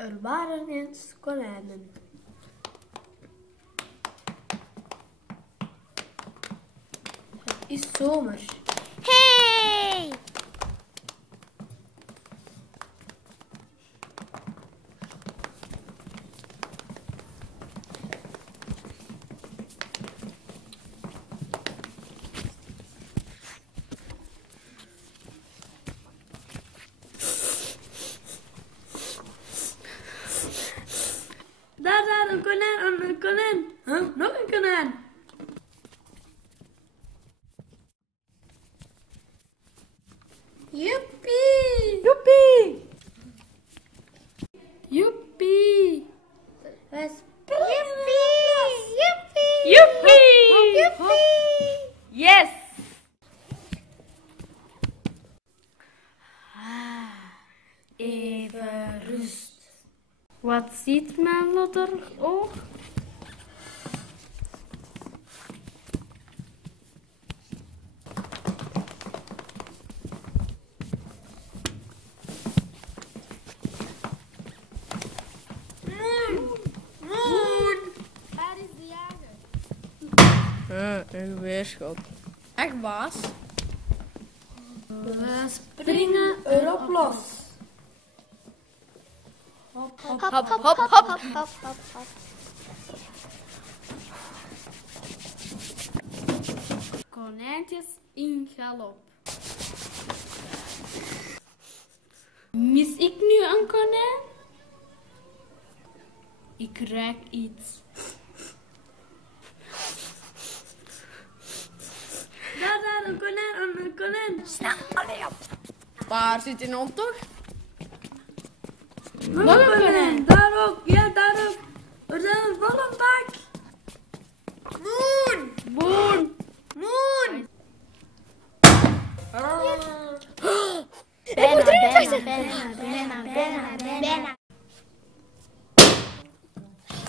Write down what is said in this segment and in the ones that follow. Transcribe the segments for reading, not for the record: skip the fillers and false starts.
Er waren eens konijnen. Het is zomer. Hey! Daar, een konijn, een konijn. Huh? Nog een konijn. Joepie! Joepie! Joepie! We springen. Joepie! Joepie! Joepie! Yes! Even rust. Wat ziet mijn lodderig oog? Waar is de jager? Een weerschot. Echt baas? We springen erop los. Hop, hop, hop, hop, hop, hop, hop. Konijntjes in galop. Mis ik nu een konijn? Ik ruik iets. Daar, een konijn, een konijn. Snel, allee op. Waar zit een hond toch? Nog een konijn. Daar ook, ja, daar ook. We zijn een volle bak. Moon! Boon. Moon! Ik moet erin vechten. Bijna.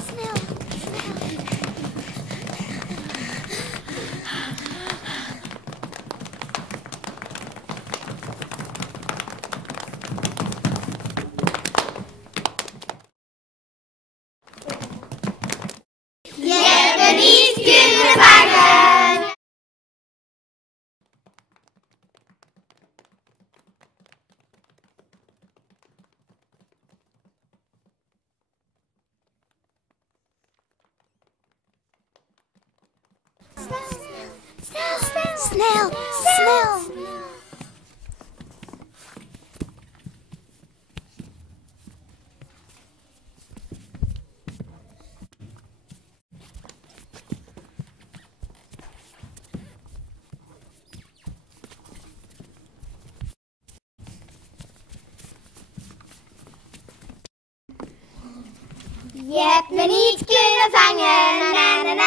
Snel. Je hebt me niet kunnen vangen. Snel. Je hebt me niet kunnen vangen.